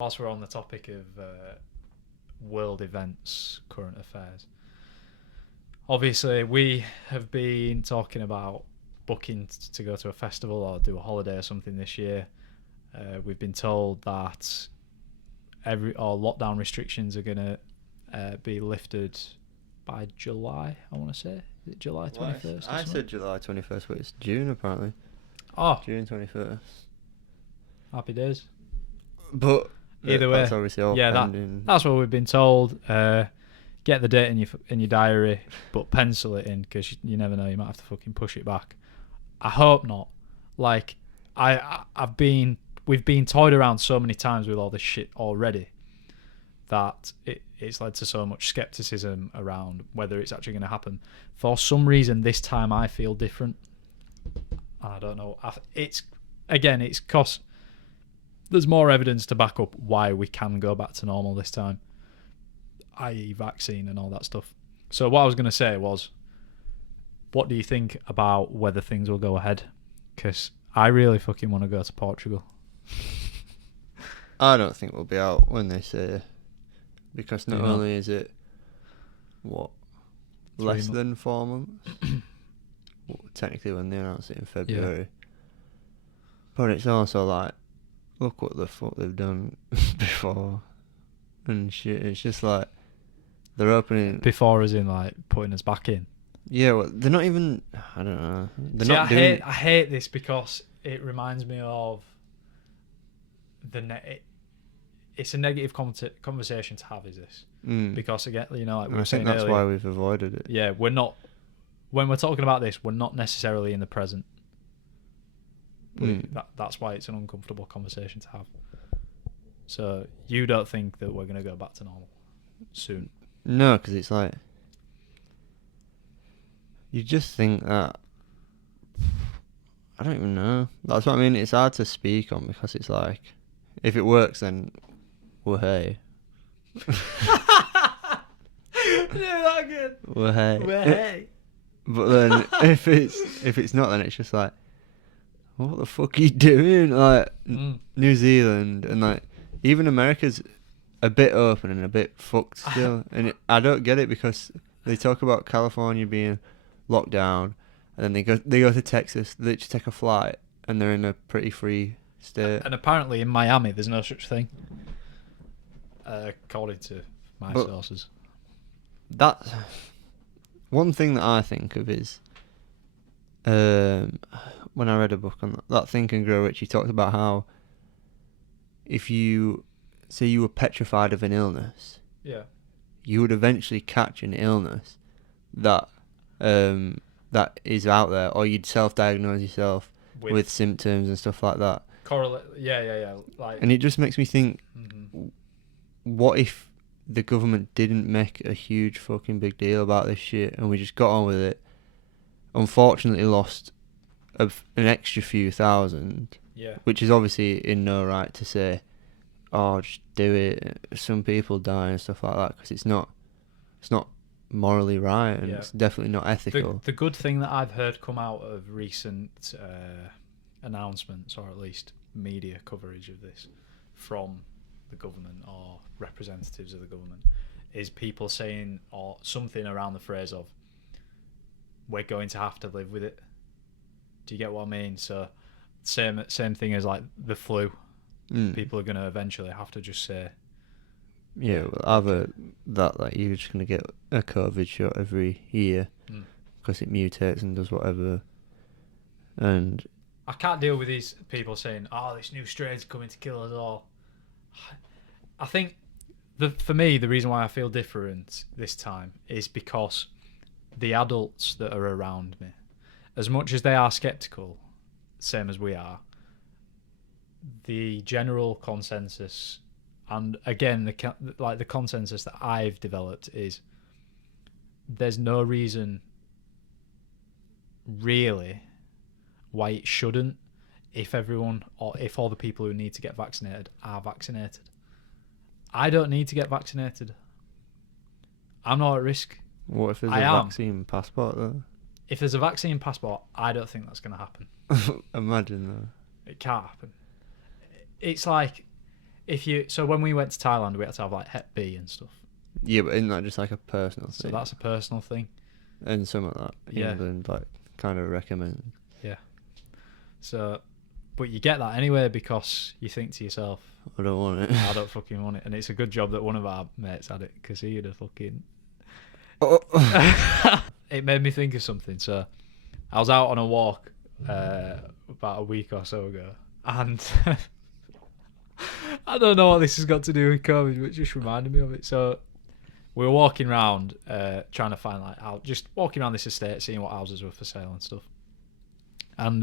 Whilst we're on the topic of world events, current affairs, obviously we have been talking about booking to go to a festival or do a holiday or something this year. We've been told that all lockdown restrictions are going to be lifted by July, I want to say. Is it July 21st? I said July 21st, but it's June apparently. Oh, June 21st. happy days. But either way, that's obviously all pending. That's what we've been told. Get the date in your diary, but pencil it in because you never know. You might have to fucking push it back. I hope not. Like we've been toyed around so many times with all this shit already that it's led to so much skepticism around whether it's actually going to happen. For some reason, this time I feel different. I don't know. It's because there's more evidence to back up why we can go back to normal this time, i.e. vaccine and all that stuff. So what I was going to say was, what do you think about whether things will go ahead? Because I really fucking want to go to Portugal. I don't think we'll be out when they say, because not only is it, less than 4 months? Well, technically when they announced it in February. Yeah. But it's also like, look what the fuck they've done before and shit. It's just like they're opening before, as in like putting us back in. Yeah, well, they're not even. I don't know. They're not doing. I hate this because it reminds me of it's a negative conversation to have. Is this because again, like we were saying that's earlier, why we've avoided it. Yeah, we're not. When we're talking about this, we're not necessarily in the present. That's why it's an uncomfortable conversation to have. So you don't think that we're going to go back to normal soon? No, because it's like you just think that. I don't even know. That's what I mean. It's hard to speak on because it's like, if it works, then well, hey. Yeah, that good. Well, hey. Well, hey. But then if it's not, then it's just like, what the fuck are you doing? Like New Zealand and like even America's a bit open and a bit fucked still, and I don't get it because they talk about California being locked down, and then they go to Texas, they just take a flight, and they're in a pretty free state. And apparently in Miami, there's no such thing, according to my sources. That's one thing that I think of is. When I read a book on that Think and Grow Rich, he talked about how if you say you were petrified of an illness, you would eventually catch an illness that is out there, or you'd self-diagnose yourself with symptoms and stuff like that. Correlate, yeah. Like, and it just makes me think, what if the government didn't make a huge fucking big deal about this shit and we just got on with it? Unfortunately lost an extra few thousand, which is obviously in no right to say, oh, just do it. Some people die and stuff like that because it's not morally right and it's definitely not ethical. The good thing that I've heard come out of recent announcements, or at least media coverage of this from the government or representatives of the government, is people saying or something around the phrase of, we're going to have to live with it. Do you get what I mean? So same thing as like the flu. People are going to eventually have to just say, yeah, well, either that, like, you're just going to get a COVID shot every year because it mutates and does whatever. And I can't deal with these people saying, oh, this new strain's coming to kill us all. I think for me, the reason why I feel different this time is because the adults that are around me, as much as they are skeptical, same as we are, the general consensus, and again the consensus that I've developed is, there's no reason really why it shouldn't, if everyone or if all the people who need to get vaccinated are vaccinated. I don't need to get vaccinated. I'm not at risk. What if there's a vaccine passport though? If there's a vaccine passport, I don't think that's going to happen. Imagine though. It can't happen. It's like So when we went to Thailand, we had to have like Hep B and stuff. Yeah, but isn't that just like a personal So thing? that's a personal thing. And some of that Yeah. England like kind of recommend. Yeah. So, but you get that anyway because you think to yourself, I don't want it. I don't fucking want it. And it's a good job that one of our mates had it because he'd have fucking... Oh. It made me think of something. So I was out on a walk about a week or so ago, and I don't know what this has got to do with COVID, but it just reminded me of it. So we were walking around trying to find just walking around this estate, seeing what houses were for sale and stuff. And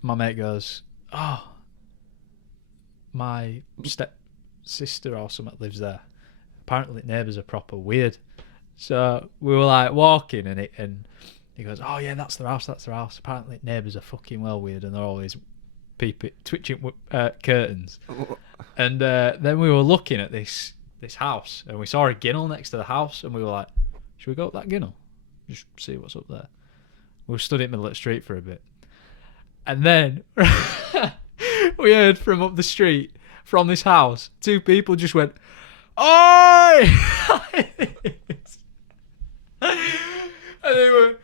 my mate goes, "Oh, my step sister or something lives there. Apparently neighbours are proper weird." So we were like walking, and he goes, "Oh yeah, that's their house. Apparently neighbours are fucking well weird, and they're always twitching curtains." And then we were looking at this house, and we saw a ginnel next to the house, and we were like, "Should we go up that ginnel? Just see what's up there?" We stood in the middle of the street for a bit, and then we heard from up the street, from this house, two people just went, "Oi!" And they were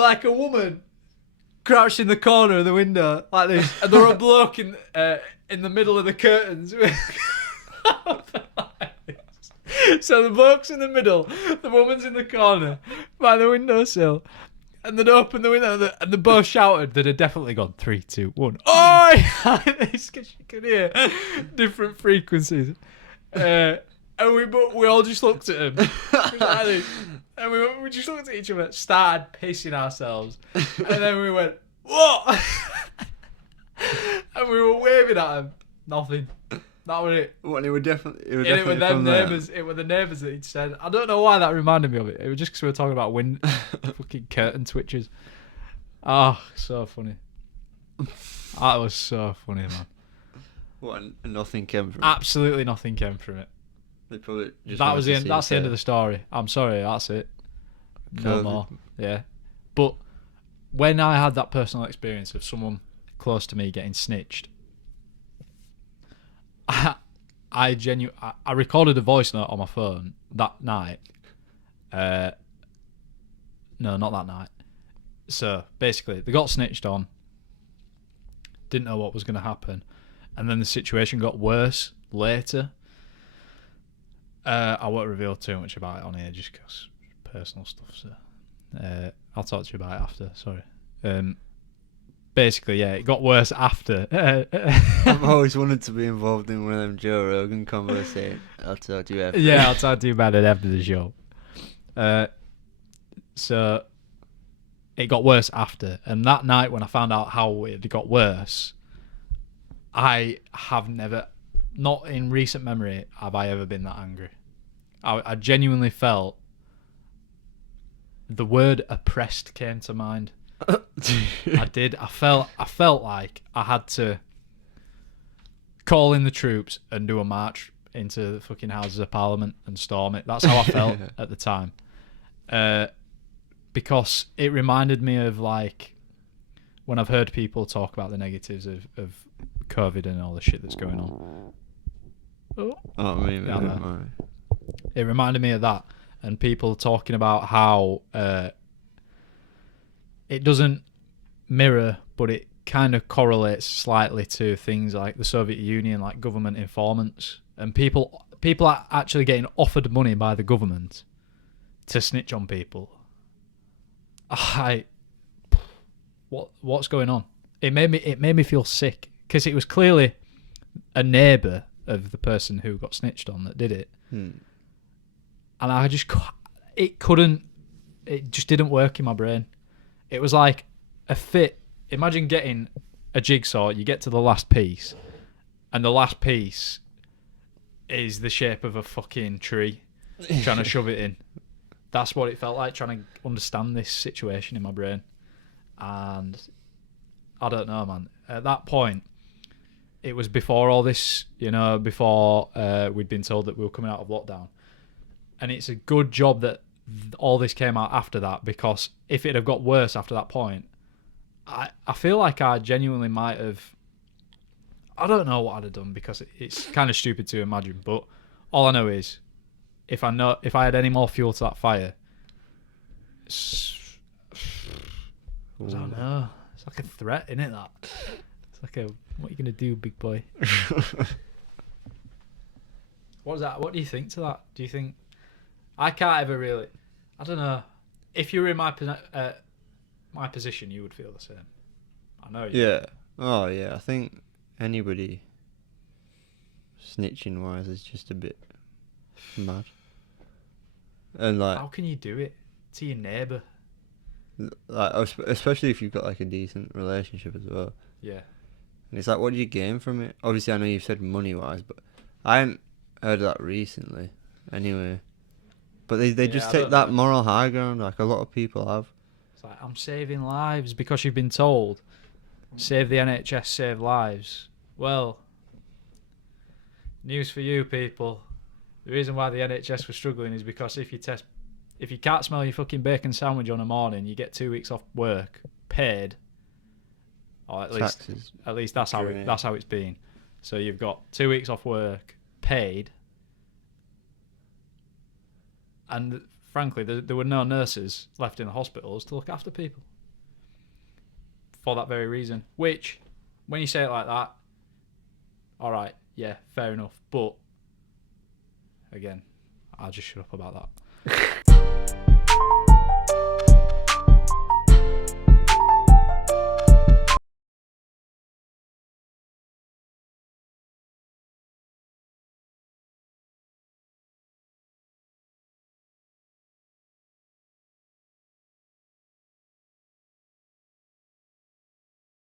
like a woman crouched in the corner of the window like this, and there were a bloke in the middle of the curtains. So the bloke's in the middle, the woman's in the corner by the windowsill, and they'd opened the window, and they both shouted. They'd have definitely gone 3, 2, 1. Oi! Like this, because you could hear different frequencies. And we all just looked at him. And we just looked at each other, started pissing ourselves. And then we went, "What?" And we were waving at him. Nothing. That was it. Well, it were definitely. It were them neighbours. It were the neighbours that he'd said. I don't know why that reminded me of it. It was just because we were talking about fucking curtain twitches. Oh, so funny. That was so funny, man. What? And nothing came from it. Absolutely nothing came from it. They probably just That was the wanted to end. see That's the end of it. the story. I'm sorry. That's it. No COVID. more. Yeah. But when I had that personal experience of someone close to me getting snitched, I recorded a voice note on my phone that night. No, not that night. So basically, they got snitched on. Didn't know what was going to happen, and then the situation got worse later. I won't reveal too much about it on here just because personal stuff. So I'll talk to you about it after. Sorry. Basically, yeah, it got worse after. I've always wanted to be involved in one of them Joe Rogan conversations. I'll talk to you after. Yeah, I'll talk to you about it after the show. So it got worse after, and that night when I found out how it got worse, I have never, not in recent memory, have I ever been that angry. I genuinely felt the word oppressed came to mind. I did. I felt like I had to call in the troops and do a march into the fucking Houses of Parliament and storm it. That's how I felt at the time. Because it reminded me of like when I've heard people talk about the negatives of COVID and all the shit that's going on. Oh, maybe. It reminded me of that, and people talking about how it doesn't mirror, but it kind of correlates slightly to things like the Soviet Union, like government informants, and people are actually getting offered money by the government to snitch on people. What's going on? It made me feel sick because it was clearly a neighbour of the person who got snitched on that did it, and I just it just didn't work in my brain. It was like a fit. Imagine getting a jigsaw, you get to the last piece, and the last piece is the shape of a fucking tree, trying to shove it in. That's what it felt like, trying to understand this situation in my brain. And I don't know, man. At that point, it was before all this, before we'd been told that we were coming out of lockdown. And it's a good job that all this came out after that, because if it had got worse after that point, I feel like I genuinely might have I don't know what I'd have done because it's kind of stupid to imagine. But all I know is, if I had any more fuel to that fire, I don't know. It's like a threat, isn't it? That it's like a what are you gonna do, big boy? What is that? What do you think to that? Do you think I can't ever really? I don't know. If you were in my position, you would feel the same. I know you. Yeah. Oh yeah. I think anybody snitching wise is just a bit mad. And like, How can you do it to your neighbour? especially if you've got like a decent relationship as well. Yeah. And it's like, what do you gain from it? Obviously, I know you've said money wise, but I hadn't heard of that recently. Anyway, but they just take that moral high ground, like a lot of people have. It's like, I'm saving lives because you've been told, save the NHS, save lives. Well, news for you people. The reason why the NHS was struggling is because if you can't smell your fucking bacon sandwich on a morning, you get 2 weeks off work, paid. Or at least that's how it's been. So you've got 2 weeks off work, paid. And frankly, there were no nurses left in the hospitals to look after people. For that very reason. Which, when you say it like that, alright, yeah, fair enough. But, again, I'll just shut up about that.